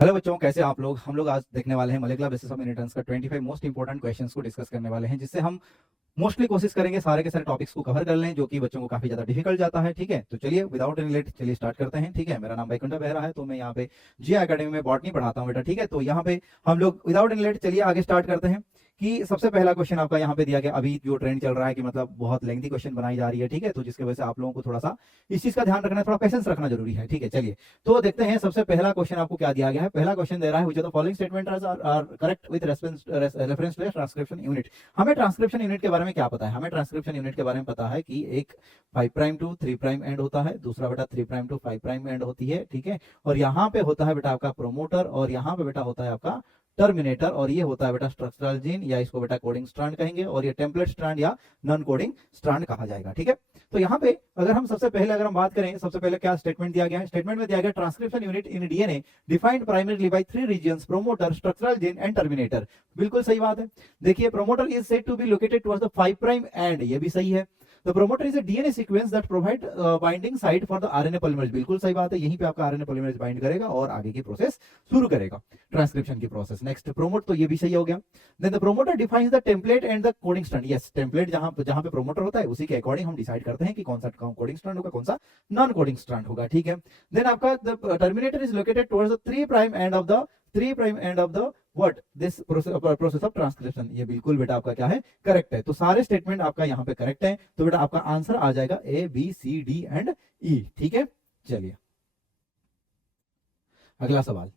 Hello बच्चों, कैसे आप लोग। हम लोग आज देखने वाले हैं मॉलिक्यूलर बेसिस ऑफ इनहेरिटेंस का 25 मोस्ट इंपॉर्टेंट क्वेश्चंस को डिस्कस करने वाले हैं, जिससे हम मोस्टली कोशिश करेंगे सारे के सारे टॉपिक्स को कवर कर लें, जो कि बच्चों को काफी ज्यादा डिफिकल्ट जाता है। ठीक है, तो चलिए विदाउट एनी लेट चलिए स्टार्ट करते हैं। ठीक है, मेरा नाम बैकुंठा बेहरा है, तो मैं यहाँ पे जी एकेडमी में बॉटनी पढ़ाता हूँ बेटा। ठीक है, तो यहाँ पे हम लोग विदाउट एनी लेट चलिए आगे स्टार्ट करते हैं कि सबसे पहला क्वेश्चन आपका यहाँ पे दिया गया। अभी जो ट्रेंड चल रहा है कि मतलब बहुत लेंथी क्वेश्चन बनाई जा रही है, ठीक है, तो जिसकी वजह से आप लोगों को थोड़ा सा इस चीज का ध्यान रखना, थोड़ा पेशेंस रखना जरूरी है। ठीक है, चलिए तो देखते हैं सबसे पहला क्वेश्चन आपको क्या दिया गया है। पहला क्वेश्चन दे रहा है which of the following statement are correct with reference to transcription unit. हमें ट्रांसक्रिप्शन यूनिट के बारे में क्या पता है? हमें ट्रांसक्रिप्शन यूनिट के बारे में पता है कि एक 5 प्राइम टू 3 प्राइम एंड होता है, दूसरा बेटा 3 प्राइम टू 5 प्राइम एंड होती है। ठीक है, और यहाँ पे होता है बेटा आपका प्रोमोटर, और यहाँ पे बेटा होता है आपका टर्मिनेटर, और ये होता है बेटा स्ट्रक्चरल जीन, या इसको बेटा कोडिंग स्ट्रैंड कहेंगे, और ये टेम्पलेट स्ट्रैंड या नॉन कोडिंग स्ट्रैंड कहा जाएगा। ठीक है, तो यहाँ पे अगर हम सबसे पहले अगर हम बात करें, सबसे पहले क्या स्टेटमेंट दिया गया है? स्टेटमेंट में दिया गया transcription unit in DNA defined primarily by 3 regions, promoter, structural gene and terminator. बिल्कुल सही बात है। देखिए, promoter is said to be located towards the 5 prime end, ये भी सही है। The promoter is a DNA sequence that provide binding site for the RNA polymerase। बिल्कुल सही बात है, यहीं पे आपका RNA polymerase बाइंड करेगा और आगे की प्रोसेस शुरू करेगा, ट्रांसक्रिप्शन की प्रोसेस। नेक्स्ट, प्रोमोट, तो ये भी सही हो गया। Then the promoter defines the template and the coding strand. Yes, template जहां जहां पे प्रोमोटर होता है उसी के अकॉर्डिंग हम डिसाइड करते हैं कि कौन सा कोडिंग स्ट्रैंड होगा, कौन सा नॉन कोडिंग स्ट्रैंड होगा। ठीक है, देन आपका the terminator is located towards the 3 prime end of the 3 prime end of the what this process of transcription. ये बिल्कुल बेटा आपका क्या है? करेक्ट है। तो सारे स्टेटमेंट आपका यहाँ पे करेक्ट है, तो बेटा आपका आंसर आ जाएगा A B C D and E. ठीक है, चलिए अगला सवाल।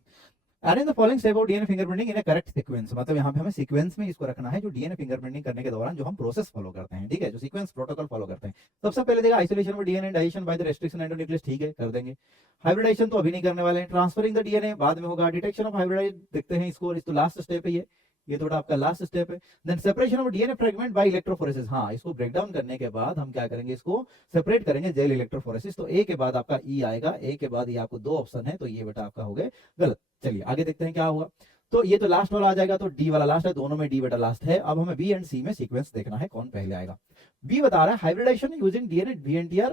Arrange the following step of DNA fingerprinting in a correct sequence. मतलब यहाँ पे हमें सीक्वेंस में इसको रखना है, जो डीएनए फिंगरप्रिंटिंग करने के दौरान जो हम प्रोसेस फॉलो करते हैं। ठीक है, जो सीक्वेंस प्रोटोकॉल फॉलो करते हैं। सबसे पहले देखा आइसोलेशन में DNA digestion by the restriction endonuclease, ठीक है, कर देंगे। हाइब्रिडाइजेशन तो अभी नहीं करने वाले हैं। ट्रांसफरिंग द डीएनए बाद में होगा। डिटेक्शन ऑफ हाइब्रिडाइज देखते हैं इसको, इस तो लास्ट स्टेप है ये थोड़ा आपका लास्ट स्टेप है। Then separation of DNA fragment by electrophoresis. हाँ, इसको ब्रेक डाउन करने के बाद हम क्या करेंगे, इसको सेपरेट करेंगे जेल इलेक्ट्रोफोरेसिस। तो ए के बाद आपका ई आएगा, ए के बाद ये आपको 2 ऑप्शन है, तो ये बेटा आपका हो गए गलत। चलिए आगे देखते हैं क्या होगा। तो ये तो लास्ट वाला आ जाएगा, तो डी वाला लास्ट है, दोनों में डी बेटा लास्ट है। अब हमें बी एंड सी में सीक्वेंस देखना है, कौन पहले आएगा। बी बता रहा है hybridization using DNA VNTR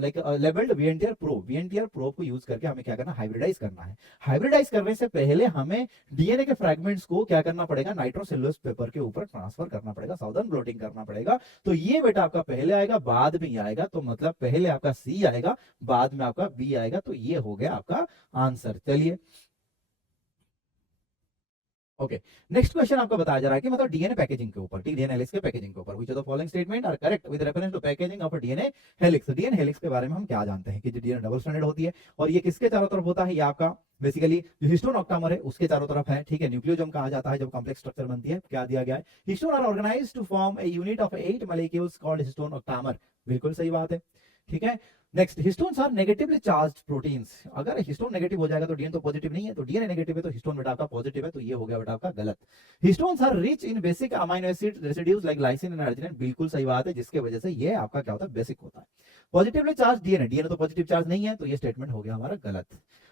like labelled VNTR probe. VNTR probe को यूज करके हमें क्या करना, हाइब्रिडाइज करना है। हाइब्रिडाइज करने से पहले हमें डीएनए के फ्रैगमेंट्स को क्या करना पड़ेगा, नाइट्रोसेलुलोज पेपर के ऊपर ट्रांसफर करना पड़ेगा, साउदर्न ब्लोटिंग करना पड़ेगा। तो ये बेटा आपका पहले आएगा, बाद में आएगा। तो मतलब पहले आपका सी आएगा, बाद में आपका बी आएगा। तो ये हो गया आपका आंसर। चलिए ओके, नेक्स्ट क्वेश्चन आपको बताया जा रहा है कि मतलब डीएनए पैकेजिंग के ऊपर, ठीक, डीएनए हेलिक्स के पैकेजिंग के ऊपर। Which of the following statement are correct with reference to packaging of DNA helix. DNA helix के बारे में हम क्या जानते हैं कि जो डीएनए डबल स्ट्रैंडेड होती है, और ये किसके चारों तरफ होता है? ये आपका बेसिकली जो हिस्टोन ऑक्टामर है उसके चारों तरफ है। ठीक है, न्यूक्लियोजोम कहा जाता है जब कॉम्प्लेक्स स्ट्रक्चर बनती है। क्या दिया गया है? Histone are organized to form a unit of 8 molecules called histone octamer. बिल्कुल सही बात है। ठीक है, next, histones are negatively charged proteins. अगर हिस्टोन नेगेटिव हो जाएगा तो डीएनए तो पॉजिटिव नहीं है, तो डीएनए नेगेटिव है तो हिस्टोन बेटा आपका पॉजिटिव है, तो ये हो गया बेटा आपका गलत। Histones are rich in basic amino acid residues like lysine and arginine. बिल्कुल सही बात है, जिसके वजह से ये आपका क्या होता है, बेसिक होता है। पॉजिटिवली चार्ज डीएनए, डीएनए तो पॉजिटिव चार्ज नहीं है, तो ये स्टेटमेंट हो गया हमारा गलत।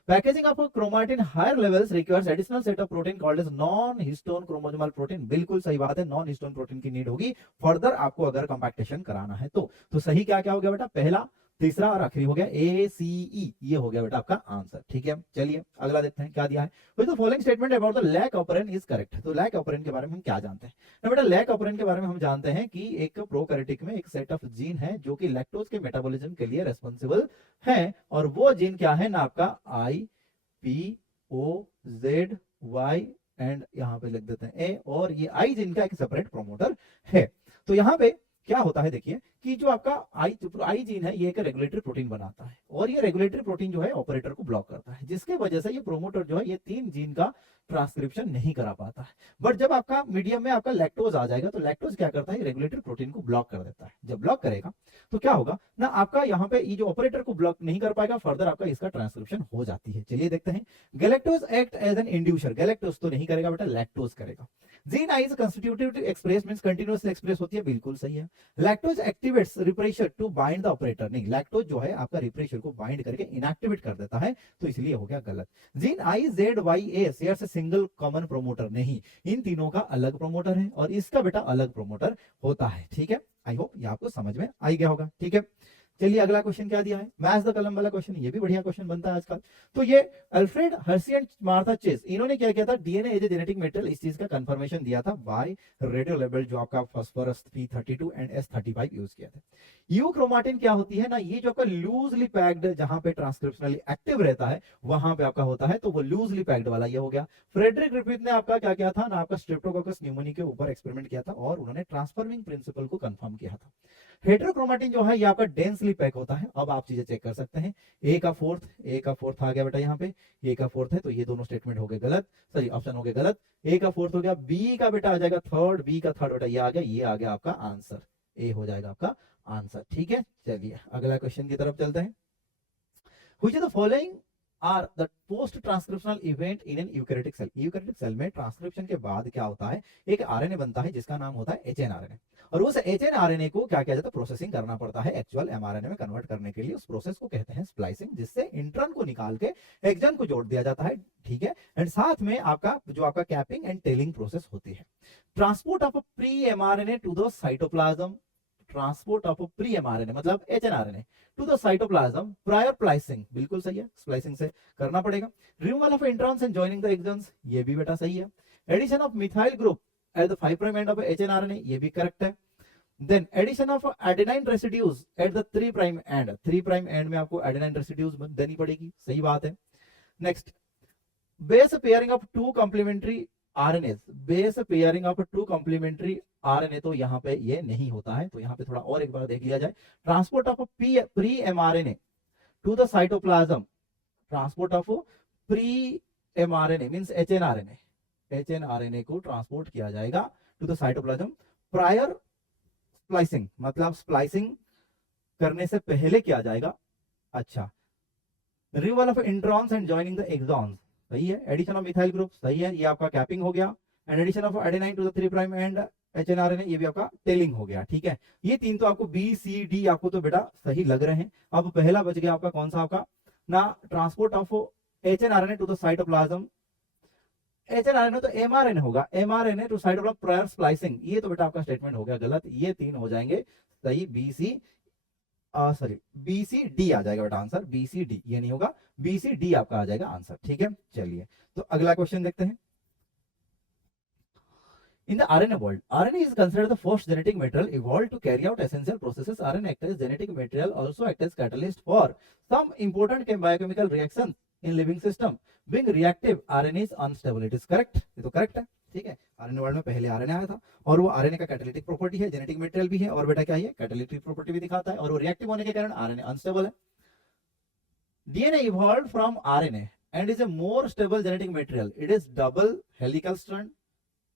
Packaging of chromatin higher levels requires additional set of protein called as non histone chromosomal protein. बिल्कुल सही बात है, नॉन हिस्टोन प्रोटीन की नीड होगी फर्दर आपको अगर कंपैक्टेशन कराना है तो सही क्या क्या हो गया बेटा, पहला, तीसरा और आखिरी हो गया ए सी ई, ये हो गया बेटा आपका आंसर। ठीक है, चलिए अगला देखते हैं क्या दिया है। तो following statement about the lac operon is correct. तो लैक ऑपरेंट के बारे में हम क्या जानते हैं ना बेटा? लैक ऑपरेंट के बारे में हम जानते हैं कि एक प्रोकैरियोटिक में एक सेट ऑफ जीन है जो कि लैक्टोज के मेटाबॉलिज्म के लिए रेस्पॉन्सिबल है, और वो जीन क्या है ना आपका I P O Z Y and यहाँ पे लिख देते हैं ए, और ये आई जीन का एक सेपरेट प्रोमोटर है। तो यहाँ पे क्या होता है, देखिए कि जो आपका आई जीन है ये एक रेगुलेटरी प्रोटीन बनाता है, और ये रेगुलेटरी प्रोटीन जो है ऑपरेटर को ब्लॉक करता है, जिसके वजह से ये प्रोमोटर जो है ये 3 जीन का ट्रांसक्रिप्शन नहीं करा पाता है। बट जब आपका मीडियम में आपका लैक्टोज आ जाएगा तो लैक्टोज क्या करता है, रेगुलेटरी प्रोटीन को ब्लॉक कर देता है। जब ब्लॉक करेगा तो क्या होगा ना, आपका यहाँ पे ये जो ऑपरेटर को ब्लॉक नहीं कर पाएगा, फर्दर आपका इसका ट्रांसक्रिप्शन हो जाती है। चलिए देखते हैं। Galactose act as an inducer. Galactose तो नहीं करेगा बेटा, लैक्टोज करेगा। Gene I is constitutive express means continuously express होती है, बिल्कुल सही है। Lactose activates repressor to bind the operator. नहीं, लैक्टोज जो है आपका रिप्रेशर को बाइंड करके इनएक्टिवेट कर देता है, तो इसलिए हो गया गलत। Gene I Z Y A shares a single common promoter. नहीं, इन तीनों का अलग प्रोमोटर है और इसका बेटा अलग प्रोमोटर होता है। ठीक है, आई होप ये आपको समझ में आ गया होगा। ठीक है, चलिए अगला क्वेश्चन क्या दिया है, मैच द कलम वाला क्वेश्चन, ये भी बढ़िया क्वेश्चन बनता है आजकल। तो ये Alfred Hershey and Martha Chase, इन्होंने क्या किया था, DNA as a genetic material इस चीज का कंफर्मेशन दिया था बाय रेडियो लेबल, जो आपका phosphorus P32 and S35 use किया था। यूक्रोमाटिन क्या होती है ना, ये जो आपका लूजली पैक्ड, जहां पे ट्रांसक्रिप्शनली एक्टिव रहता है वहां पे आपका होता है, तो वो लूजली पैक्ड वाला ये हो गया। फ्रेडरिक ग्रिफिथ ने आपका क्या किया था ना, आपका स्ट्रेप्टोकोकस न्यूमोनी के ऊपर एक्सपेरिमेंट किया था और उन्होंने ट्रांसफॉर्मिंग प्रिंसिपल को कंफर्म किया था। हेटेरोक्रोमाटिन जो है ये आपका डेंसली पैक होता है। अब आप चीजें चेक कर सकते हैं, ए का फोर्थ आ गया बेटा, यहाँ पे ए का फोर्थ है, तो ये दोनों स्टेटमेंट हो गए गलत, सॉरी ऑप्शन हो गए गलत। ए का फोर्थ हो गया, बी का बेटा आ जाएगा थर्ड, बी का थर्ड बेटा ये आ गया, ये आ गया आपका आंसर, ए हो जाएगा आपका आंसर। ठीक है, चलिए अगला क्वेश्चन की तरफ चलते हैं। Which of the following are the post transcriptional event in an eukaryotic cell. Eukaryotic cell में ट्रांसक्रिप्शन के बाद क्या होता है, एक आरएनए बनता है जिसका नाम होता है एचएनआरएनए, और उस एचएनआरएनए को क्या किया जाता है, प्रोसेसिंग करना पड़ता है एक्चुअल एमआरएनए में कन्वर्ट करने के लिए। उस प्रोसेस को कहते हैं स्प्लाइसिंग, जिससे इंट्रॉन को निकाल के एक्सॉन को जोड़ दिया जाता है। ठीक है, एंड साथ में आपका जो आपका कैपिंग एंड टेलिंग प्रोसेस होती है। Transport of pre mRNA to the cytoplasm, transport of pre mRNA मतलब hnRNA to the cytoplasm prior splicing, बिल्कुल सही है, स्प्लाइसिंग से करना पड़ेगा। Removal of introns and joining the exons, ये भी बेटा सही है। Addition of methyl group at the 5 prime end of hnRNA, ये भी करेक्ट है। Then addition of adenine residues at the 3 prime end, 3 prime end में आपको एडेनाइन रेसिड्यूज देनी पड़ेगी, सही बात है। Next, base pairing of 2 complementary RNA, base pairing of 2 complementary RNA, तो यहाँ पे ये नहीं होता है, तो यहाँ पे थोड़ा और एक बार देख लिया जाए। Transport of pre mRNA to the cytoplasm, transport of pre mRNA means hnRNA, hnRNA को ट्रांसपोर्ट किया जाएगा to the cytoplasm prior splicing, मतलब स्प्लाइसिंग करने से पहले किया जाएगा। अच्छा, removal of introns and joining the exons, सही है। एडिशन ऑफ मिथाइल ग्रुप, सही है, ये आपका कैपिंग हो गया। And addition of adenine to the 3 prime end hnRNA, ये भी आपका टेलिंग हो गया। ठीक है, ये तीन तो आपको बी सी डी आपको तो बेटा सही लग रहे हैं। अब पहला बच गया आपका कौन सा, आपका ना transport of hnRNA to the cytoplasm, hnRNA तो एमआरएनए होगा, mRNA to cytoplasm prior splicing, ये तो बेटा आपका स्टेटमेंट हो गया गलत। ये तीन हो जाएंगे सही, B C sorry B C D आ जाएगा बेटा आंसर, बी सी डी, ये नहीं होगा, बी सी डी आपका आ जाएगा आंसर। ठीक है, चलिए तो अगला क्वेश्चन देखते हैं। In the RNA world, RNA is considered the first genetic material evolved to carry out essential processes. RNA acts as genetic material, also act as catalyst for some important biochemical reactions in living system. Being reactive, RNA is unstable. It is correct. ये तो correct है। ठीक है, RNA world में पहले RNA आया था और वो आरएनए का कैटालिटिक प्रॉपर्टी है, जेनेटिक मटेरियल भी है और बेटा क्या है, कैटालिटिक प्रॉपर्टी भी दिखाता है, और वो रिएक्टिव होने के कारण आरएनए अनस्टेबल है। DNA evolved from RNA and is a more stable genetic material. It is double helical strand.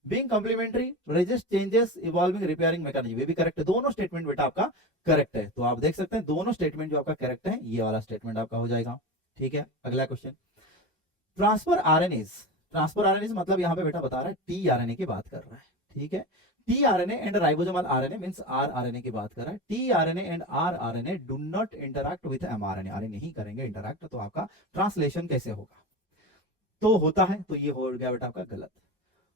Being complementary, resist changes, evolving repairing mechanism, ये भी करेक्ट है। दोनों स्टेटमेंट बेटा आपका करेक्ट है, तो आप देख सकते हैं दोनों स्टेटमेंट जो आपका करेक्ट है, ये वाला स्टेटमेंट आपका हो जाएगा। ठीक है, अगला question, transfer RNS, transfer RNS मतलब यहाँ पे बेटा बता रहा है टी आरएनए की बात कर रहा है। ठीक है, T RNA and ribosomal RNA means are RNA की बात कर रहा है। T RNA and are RNA do not interact with mRNA, RNA नहीं करेंगे इंटरैक्ट, तो आपका ट्रांसलेशन कैसे होगा, तो होता है, तो ये हो गया बेटा आपका गलत।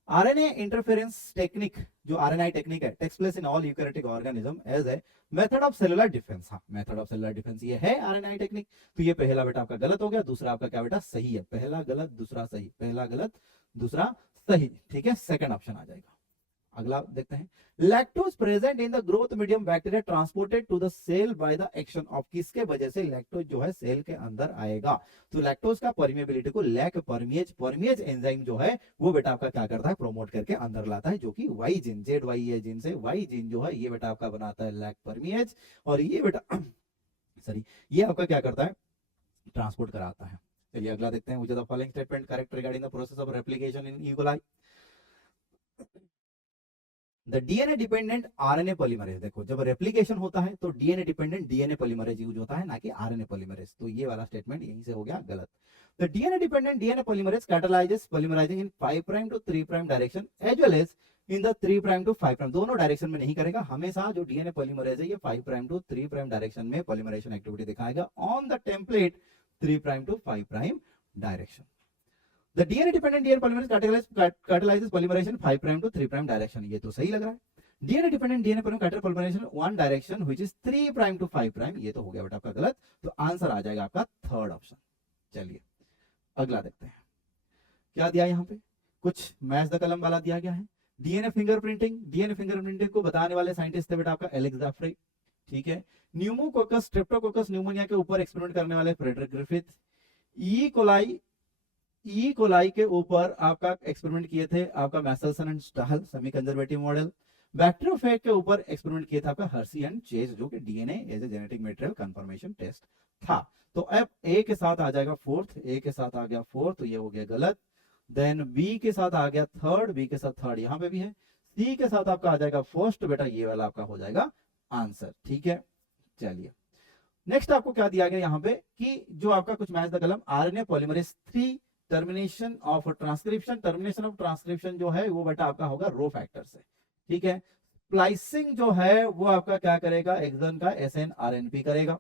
आरएनए इंटरफेरेंस टेक्निक, जो आरएनआई टेक्निक है, takes place in all eukaryotic organism as a method of cellular defence. हाँ, मेथड ऑफ सेलुलर डिफेंस ये है आरएनआई टेक्निक, तो ये पहला बेटा आपका गलत हो गया, दूसरा आपका क्या बेटा सही है, पहला गलत दूसरा सही, पहला गलत दूसरा सही। ठीक है, सेकंड ऑप्शन आ जाएगा। अगला देखते हैं, lactose present in the growth medium bacteria transported to the cell by the action of, किसके वजह से लैक्टोज जो है सेल के अंदर आएगा, तो लैक्टोज का परमिएबिलिटी को लैक परमिएज एंजाइम जो है वो बेटा आपका क्या करता है, प्रोमोट करके अंदर लाता है, जो कि वाई जीन, जेड वाई ए जीन से वाई जीन जो है ये बेटा आपका बनाता है लैक परमिएज, और ये बेटा सॉरी ये आपका क्या करता है, ट्रांसपोर्ट कराता है। चलिए अगला देखते हैं, which of the following statement correct regarding the process of replication in E coli. The DNA dependent RNA polymerase, देखो जब रेप्लिकेशन होता है तो DNA dependent DNA polymerase use होता है, ना कि आरएनए पॉलीमरेज, तो ये वाला स्टेटमेंट यहीं से हो गया गलत। The DNA dependent DNA polymerase catalyses polymerizing in 5 prime to 3 prime direction as well as in the 3 prime to 5 prime, दोनों डायरेक्शन में नहीं करेगा, हमेशा जो डीएनए पॉलीमरेज है ये 5 प्राइम टू 3 प्राइम डायरेक्शन में पॉलीमराइजेशन एक्टिविटी दिखाएगा on the template 3 prime to 5 prime direction. The DNA dependent DNA polymerase catalyzes polymerization 5 prime to 3 prime direction, ये तो सही लग रहा है। DNA dependent DNA polymerization one direction which is 3 prime to 5 prime, ये तो हो गया बेटा आपका गलत, तो आंसर आ जाएगा आपका थर्ड ऑप्शन। चलिए अगला देखते हैं क्या दिया यहाँ पे, कुछ मैच द कलम वाला दिया गया है। डीएनए फिंगरप्रिंटिंग को बताने वाले साइंटिस्ट थे बेटा आपका एलेक्स जाफरे, ठीक है। न्यूमोकोकस स्ट्रेप्टोकोकस न्यूमोनिया के ऊपर एक्सपेरिमेंट करने वाले फ्रेडरिक ग्रिफिथ। ई कोलाई के ऊपर आपका एक्सपेरिमेंट किए थे आपका Meselson and Stahl, semi conservative model. Bacteriophage के ऊपर एक्सपेरिमेंट किया था आपका हर्सी एंड चेज, जो कि DNA as a genetic material confirmation test था। तो अब ए के साथ आ जाएगा फोर्थ, ए के साथ आ गया फोर्थ, तो ये हो गया गलत। देन बी के साथ आ गया थर्ड, बी के साथ थर्ड यहाँ पे भी है। सी के साथ आपका आ जाएगा फर्स्ट, बेटा ये वाला आपका हो जाएगा आंसर, ठीक है। चलिए नेक्स्ट आपको क्या दिया गया यहाँ पे कि जो आपका कुछ मैच द कलम RNA polymerase 3 termination of transcription जो है वो बेटा आपका होगा रो फैक्टर से, ठीक है। स्प्लाइसिंग जो है वो आपका क्या करेगा, एक्सॉन का SNRNP करेगा।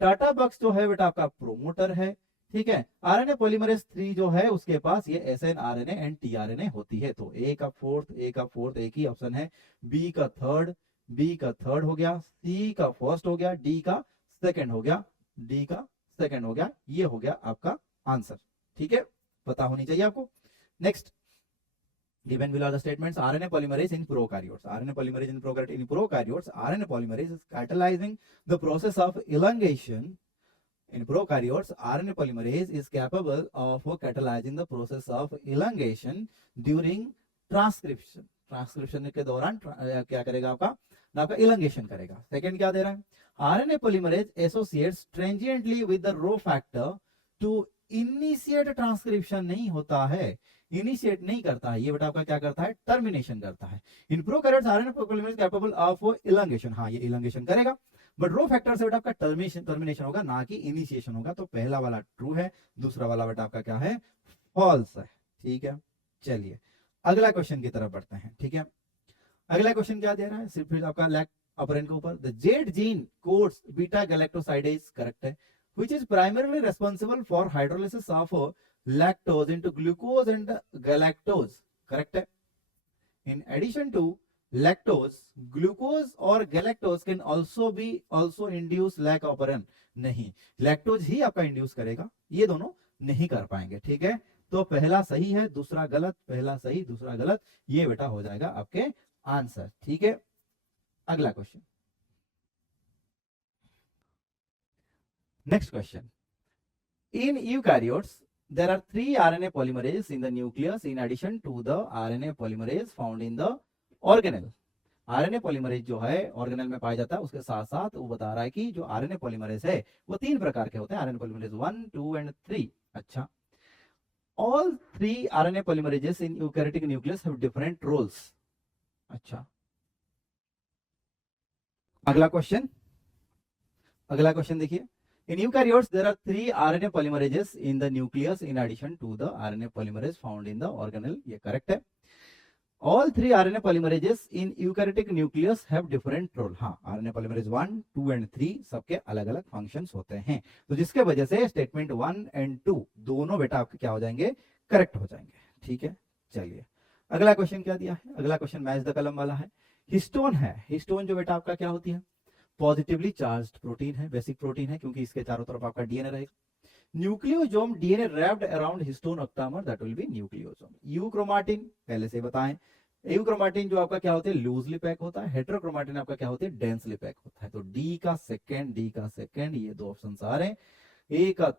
टाटा बक्स जो है बेटा आपका प्रोमोटर है, ठीक है। आरएनए पॉलीमरेज 3 जो है उसके पास ये SNRNA एंड tRNA होती है, तो ए का फोर्थ एक ही ऑप्शन है, बी का थर्ड हो गया, सी का फर्स्ट हो गया, डी का सेकंड हो गया, ये हो गया आपका आंसर, ठीक है, पता होनी चाहिए आपको। Next given below the statements, RNA polymerase in prokaryotes, RNA polymerase is catalyzing the process of elongation. In prokaryotes, RNA polymerase is capable of catalyzing the process of elongation during transcription के दौरान क्या करेगा आपका elongation करेगा। Second क्या दे रहा है, RNA polymerase associates transiently with the rho factor to initiate transcription, नहीं होता है, इनिशिएट नहीं करता है, ये बेटा आपका क्या करता है, टर्मिनेशन करता है। In prokaryotes RNA polymerase capable of elongation, हाँ ये इलॉन्गेशन करेगा, बट रो फैक्टर से बेटा आपका टर्मिनेशन होगा, ना कि इनिशिएशन होगा। तो पहला वाला ट्रू है, दूसरा वाला बेटा आपका क्या है, फॉल्स है, ठीक है। चलिए अगला क्वेश्चन की तरफ बढ़ते हैं, ठीक है। अगला क्वेश्चन क्या दे रहा है, सिर्फ आपका लैक ऑपरेंट के ऊपर, the Z gene codes beta galactosidase, correct है, which is primarily responsible for hydrolysis of lactose into glucose and galactose, correct है। In addition to lactose, glucose or galactose can also induce lac operon, नहीं, lactose ही आपका induce करेगा, ये दोनों नहीं कर पाएंगे, ठीक है। तो पहला सही है, दूसरा गलत, पहला सही दूसरा गलत, ये बेटा हो जाएगा आपके आंसर, ठीक है। अगला question, next question, in eukaryotes there are 3 RNA polymerases in the nucleus in addition to the RNA polymerase found in the organelle। RNA polymerase जो है ऑर्गेनेल में पाया जाता है, उसके साथ साथ वो बता रहा है कि जो RNA polymerase है वो 3 प्रकार के होते हैं, RNA polymerase 1, 2 and 3। अच्छा, all 3 RNA polymerases in eukaryotic nucleus have different roles। अच्छा, अगला क्वेश्चन देखिए, in eukaryotes there are 3 RNA polymerases in the nucleus in addition to the RNA polymerase found in the organelle, ये correct है। all 3 RNA polymerases in eukaryotic nucleus have different role, हाँ RNA polymerase 1, 2 and 3 सबके अलग अलग functions होते हैं, तो जिसके वजह से स्टेटमेंट 1 and 2 दोनों बेटा आपके क्या हो जाएंगे, करेक्ट हो जाएंगे, ठीक है। चलिए अगला क्वेश्चन क्या दिया है, अगला क्वेश्चन मैच द कलम वाला है। हिस्टोन है, हिस्टोन जो बेटा आपका क्या होती है, पॉजिटिवली चार्ज्ड प्रोटीन है, बेसिक प्रोटीन है, क्योंकि इसके चारों तरफ आपका डीएनए रहेगा। Nucleosome DNA wrapped around histone octamer, that will be nucleosome. Euchromatin पहले से बताएं, यूक्रोमाटिन जो आपका क्या होता है, लूजली पैक होता है, हेटेरोक्रोमाटिन आपका क्या होता है, डेंसली पैक होता है। तो डी का सेकंड ये दो ऑप्शन आ रहे हैं, ए का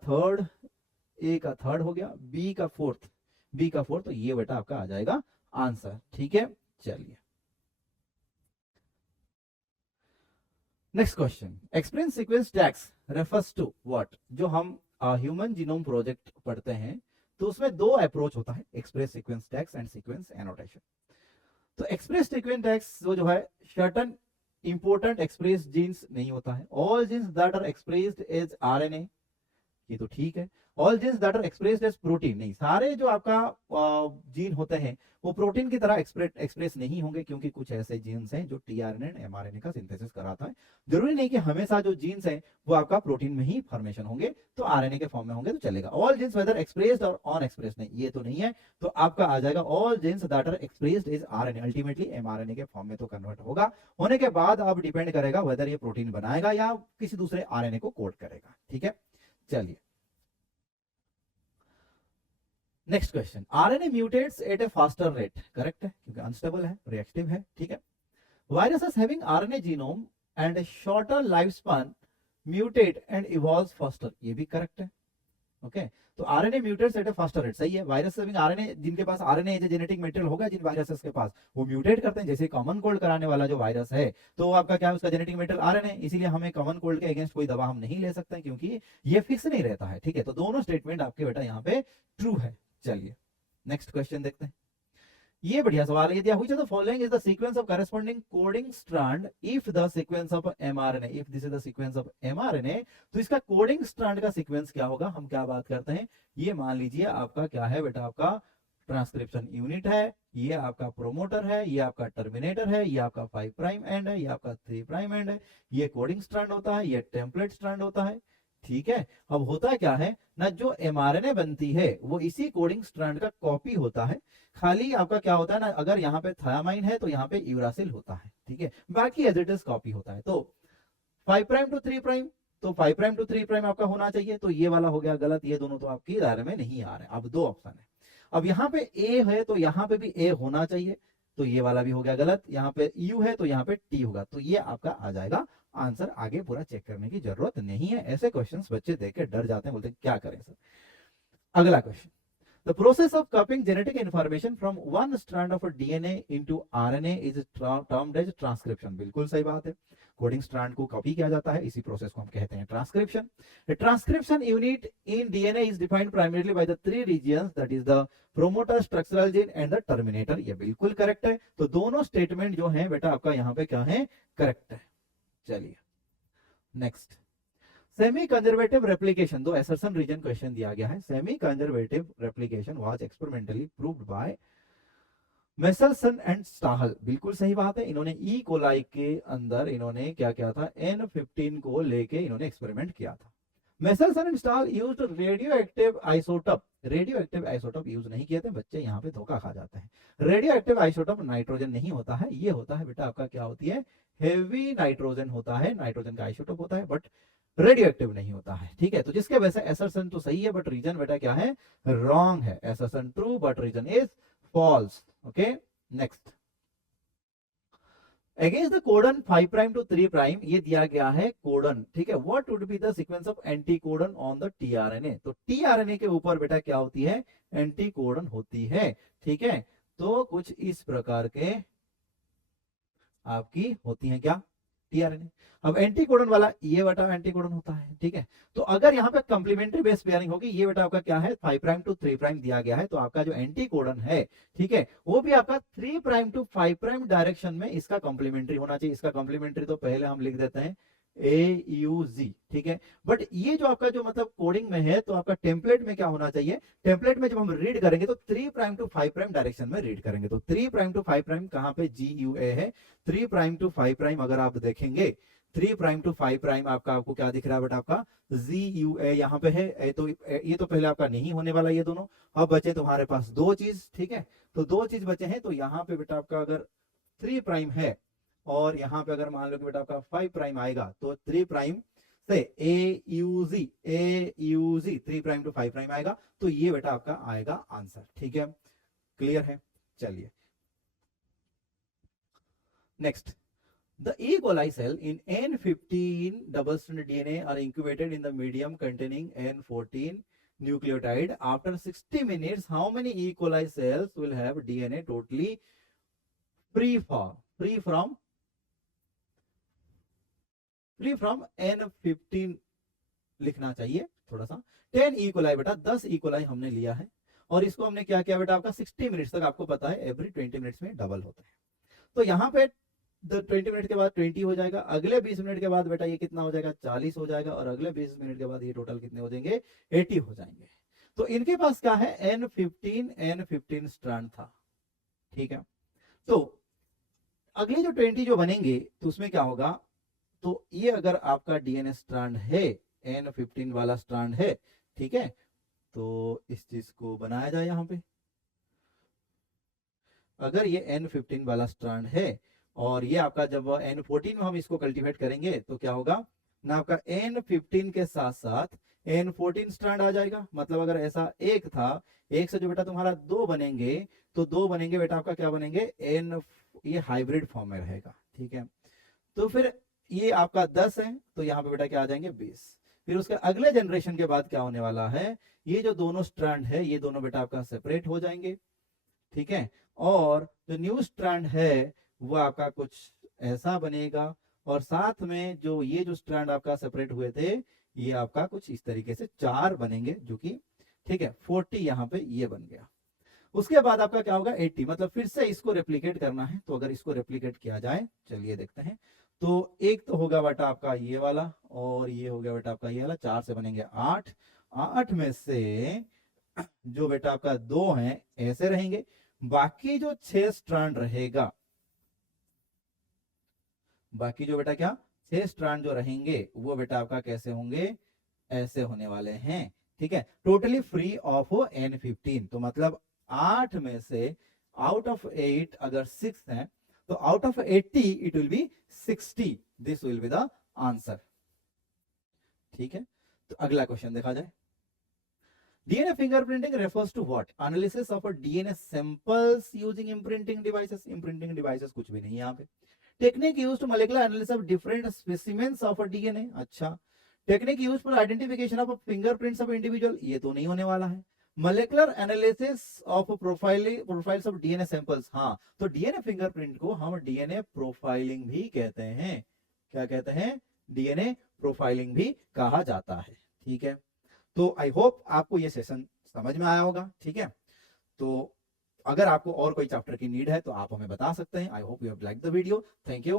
थर्ड हो गया, बी का फोर्थ, तो ये बेटा आपका आ जाएगा आंसर, ठीक है। चलिए next question, explain sequence tags refers to what. जो हम ह्यूमन जीनोम प्रोजेक्ट पढ़ते हैं तो उसमें दो अप्रोच होता है, express sequence tags and sequence annotation. तो एक्सप्रेस सीक्वेंस टैग्स जो है सर्टेन इंपोर्टेंट एक्सप्रेस जीन्स नहीं होता है, all genes that are expressed as RNA ये तो ठीक है। All genes that are expressed as protein, नहीं, सारे जो आपका जीन होते हैं वो प्रोटीन की तरह एक्सप्रेस नहीं होंगे, क्योंकि कुछ ऐसे जीन्स हैं जो टीआरएनए एंड एमआरएनए का सिंथेसिस कराता है। जरूरी नहीं कि हमेशा जो जीन्स हैं वो आपका प्रोटीन में ही फॉर्मेशन होंगे, तो आरएनए के फॉर्म में होंगे तो चलेगा। ऑल जीन्स वेदर एक्सप्रेस्ड और ऑन एक्सप्रेस्ड, नहीं, ये तो नहीं है, तो आपका आ जाएगा all genes that are expressed is RNA, ultimately mRNA के फॉर्म में तो कन्वर्ट होगा। होने के बाद अब डिपेंड करेगा वेदर ये प्रोटीन बनाएगा या किसी दूसरे आरएनए को कोड करेगा। ठीक है, चलिए नेक्स्ट क्वेश्चन। आरएनए म्यूटेट्स एट ए फास्टर रेट, करेक्ट है क्योंकि अनस्टेबल है, रिएक्टिव है। ठीक है, viruses having RNA genome and a shorter lifespan mutate and evolves faster, ये भी करेक्ट है। ओके, तो आरएनए म्यूटेट्स एट ए फास्टर रेट, सही है। वायरस हैविंग आरएनए, जिनके पास आरएनए जेनेटिक मटेरियल होगा जिन वायरसेस के पास, वो म्यूटेट करते हैं। जैसे कॉमन कोल्ड कराने वाला जो वायरस है, तो आपका क्या है, उसका जेनेटिक मटेरियल आरएनए, इसीलिए हमें कॉमन कोल्ड के अगेंस्ट कोई दवा हम नहीं ले सकते क्योंकि ये फिक्स नहीं रहता है। ठीक है, तो दोनों स्टेटमेंट आपके बेटा यहाँ पे ट्रू है। चलिए नेक्स्ट क्वेश्चन देखते हैं। ये बढ़िया सवाल है। Which of the following is the sequence of corresponding coding strand if the sequence of mRNA, if this is the sequence of mRNA, तो इसका कोडिंग स्ट्रैंड का सीक्वेंस क्या होगा, हम क्या बात करते हैं। ये मान लीजिए आपका क्या है बेटा, आपका ट्रांसक्रिप्शन यूनिट है, ये आपका प्रोमोटर है, ये आपका टर्मिनेटर है, ये आपका 5 प्राइम एंड है, ये आपका 3 प्राइम एंड है, ये कोडिंग स्ट्रैंड होता है, ये टेम्पलेट स्ट्रैंड होता है। ठीक है, अब होता क्या है ना, जो एमआरएनए बनती है वो इसी कोडिंग स्ट्रैंड का कॉपी होता है। खाली आपका क्या होता है ना, अगर यहाँ पे थायामाइन है तो यहाँ पे यूरासिल होता है। ठीक है, बाकी एज इट इज कॉपी होता है। तो 5 प्राइम टू 3 प्राइम, तो 5 प्राइम टू 3 प्राइम आपका होना चाहिए, तो ये वाला हो गया गलत, ये दोनों तो आपके दायरे में नहीं आ रहे। अब 2 ऑप्शन है। अब यहाँ पे ए है तो यहाँ पे भी ए होना चाहिए, तो ये वाला भी हो गया गलत। यहाँ पे यू है तो यहाँ पे टी होगा, तो ये आपका आ जाएगा आंसर। आगे पूरा चेक करने की जरूरत नहीं है। ऐसे क्वेश्चंस बच्चे देख के डर जाते हैं, बोलते हैं क्या करें सर। अगला question, the process of copying genetic information from one strand of DNA into RNA is termed as transcription, बिल्कुल सही बात है। कोडिंग स्ट्रैंड को कॉपी किया जाता है, इसी प्रोसेस को हम कहते हैं transcription. Transcription unit in DNA is defined primarily by the 3 regions, that is the promoter, structural gene and the terminator, ये बिल्कुल करेक्ट है। तो दोनों स्टेटमेंट जो है बेटा आपका यहाँ पे क्या है, करेक्ट है। चलिए नेक्स्ट, सेमी कंजर्वेटिव रेप्लिकेशन, दो असर्शन रीजन क्वेश्चन दिया गया है। Semi conservative replication was experimentally proved by Meselson and Stahl, बिल्कुल सही बात है। इन्होंने ई कोलाई के अंदर इन्होंने क्या किया था, N15 को लेके इन्होंने एक्सपेरिमेंट किया था। Meselson and Stahl used radioactive isotope use नहीं किए थे, बच्चे यहाँ पे धोखा खा जाते हैं। रेडियो एक्टिव आइसोटोप नाइट्रोजन नहीं होता है, ये होता है बेटा आपका क्या होती है, हेवी नाइट्रोजन होता है, नाइट्रोजन का आइसोटोप होता है, बट रेडियो एक्टिव नहीं होता है। ठीक है, तो जिसके वजह से असर्शन तो सही है बट रीजन बेटा क्या है, रॉन्ग है। Assertion true but reason is false. Okay, next, against the codon 5 prime to 3 prime, ये दिया गया है कोडन। ठीक है, what would be the sequence of anti codon on the tRNA, तो टीआरएनए के ऊपर बेटा क्या होती है, एंटी कोडन होती है। ठीक है, तो कुछ इस प्रकार के आपकी होती है क्या, टीआरएनए। अब एंटीकोडन वाला ये बेटा एंटीकोडन होता है। ठीक है, तो अगर यहाँ पे कंप्लीमेंट्री बेस पेयरिंग होगी, ये बेटा आपका क्या है, 5 प्राइम टू 3 प्राइम दिया गया है, तो आपका जो एंटीकोडन है, ठीक है, वो भी आपका 3 प्राइम टू 5 प्राइम डायरेक्शन में इसका कॉम्प्लीमेंट्री होना चाहिए। इसका कॉम्प्लीमेंट्री तो पहले हम लिख देते हैं AUG। ठीक है, बट ये जो आपका जो मतलब कोडिंग में है, तो आपका टेम्पलेट में क्या होना चाहिए, टेम्पलेट में जब हम रीड करेंगे तो 3 प्राइम टू 5 प्राइम डायरेक्शन में रीड करेंगे। तो 3 प्राइम टू 5 प्राइम कहां पे, GUA है। 3 प्राइम टू 5 प्राइम अगर आप देखेंगे, 3 प्राइम टू 5 प्राइम आपको क्या दिख रहा है बेटा, आपका GUA यहाँ पे है। तो ये तो पहले आपका नहीं होने वाला ये दोनों। अब बचे तुम्हारे पास 2 चीज। ठीक है, तो 2 चीज बचे हैं, तो यहाँ पे बेटा आपका अगर 3 प्राइम है और यहाँ पे अगर मान लो कि बेटा आपका 5 प्राइम आएगा, तो 3 प्राइम से AUG 3 प्राइम टू 5 प्राइम आएगा, तो ये बेटा आपका आएगा आंसर। ठीक है, क्लियर है। चलिए next, the E. coli cell in N15 double-stranded DNA are incubated in the medium containing N14 nucleotide. After 60 minutes, how many E. coli cells will have DNA totally free from N15 लिखना चाहिए थोड़ा सा। 10 E. coli बेटा, 10 E. coli हमने लिया है और इसको हमने क्या किया बेटा, आपका 60 मिनट्स तक, आपको पता है एवरी 20 मिनट्स में डबल होता है। तो यहाँ पे 20 मिनट के बाद 20 हो जाएगा, अगले 20 मिनट के बाद बेटा ये कितना हो जाएगा 40 हो जाएगा, और अगले 20 मिनट के बाद ये टोटल कितने हो जाएंगे 80 हो जाएंगे। तो इनके पास क्या है N15 स्ट्रैंड था, ठीक है। तो अगले जो 20 जो बनेंगे तो उसमें क्या होगा, तो ये अगर आपका डीएनए स्ट्रैंड है, N15 वाला स्ट्रैंड है, ठीक है, तो इस चीज को बनाया जाए यहां पे। अगर ये N15 वाला स्ट्रैंड है और ये आपका जब N14 में हम इसको कल्टीवेट करेंगे तो क्या होगा ना, आपका N15 के साथ साथ N14 स्ट्रैंड आ जाएगा। मतलब अगर ऐसा एक था, एक से जो बेटा तुम्हारा दो बनेंगे, तो दो बनेंगे बेटा आपका क्या बनेंगे N, ये हाइब्रिड फॉर्म में रहेगा, ठीक है। तो फिर ये आपका 10 है, तो यहाँ पे बेटा क्या आ जाएंगे 20। फिर उसके अगले जनरेशन के बाद क्या होने वाला है, ये जो दोनों स्ट्रैंड है ये दोनों बेटा आपका सेपरेट हो जाएंगे, ठीक है। और जो न्यू स्ट्रैंड है वो आपका कुछ ऐसा बनेगा, और साथ में जो ये जो स्ट्रैंड आपका सेपरेट हुए थे ये आपका कुछ इस तरीके से 4 बनेंगे, जो कि ठीक है 40 यहाँ पे ये बन गया। उसके बाद आपका क्या होगा 80, मतलब फिर से इसको रेप्लिकेट करना है। तो अगर इसको रेप्लिकेट किया जाए, चलिए देखते हैं। तो एक तो होगा बेटा आपका ये वाला, और ये हो गया बेटा आपका ये वाला, 4 से बनेंगे 8, 8 में से जो बेटा आपका 2 है ऐसे रहेंगे, बाकी जो 6 स्ट्रैंड रहेगा, बाकी जो बेटा क्या 6 स्ट्रैंड जो रहेंगे वो बेटा आपका कैसे होंगे, ऐसे होने वाले हैं, ठीक है। टोटली फ्री ऑफ N15, तो मतलब 8 में से आउट ऑफ 8 अगर 6 है तो out of 80 it will be 60, this will be the answer, ठीक है। तो अगला क्वेश्चन देखा जाए। DNA fingerprinting refers to what? Analysis of a DNA samples using imprinting devices. Imprinting devices कुछ भी नहीं है यहाँ पे। Technique used to molecular analysis of different specimens of a DNA. अच्छा। Technique used for identification of fingerprints of individual. ये तो नहीं होने वाला है। Molecular analysis of profiles of DNA samples. हाँ, तो DNA fingerprint को हम DNA profiling भी कहते हैं। क्या कहते हैं? DNA profiling भी कहा जाता है, ठीक है। तो आई होप आपको ये सेशन समझ में आया होगा, ठीक है। तो अगर आपको और कोई चैप्टर की नीड है तो आप हमें बता सकते हैं। I hope you have like the video. Thank you.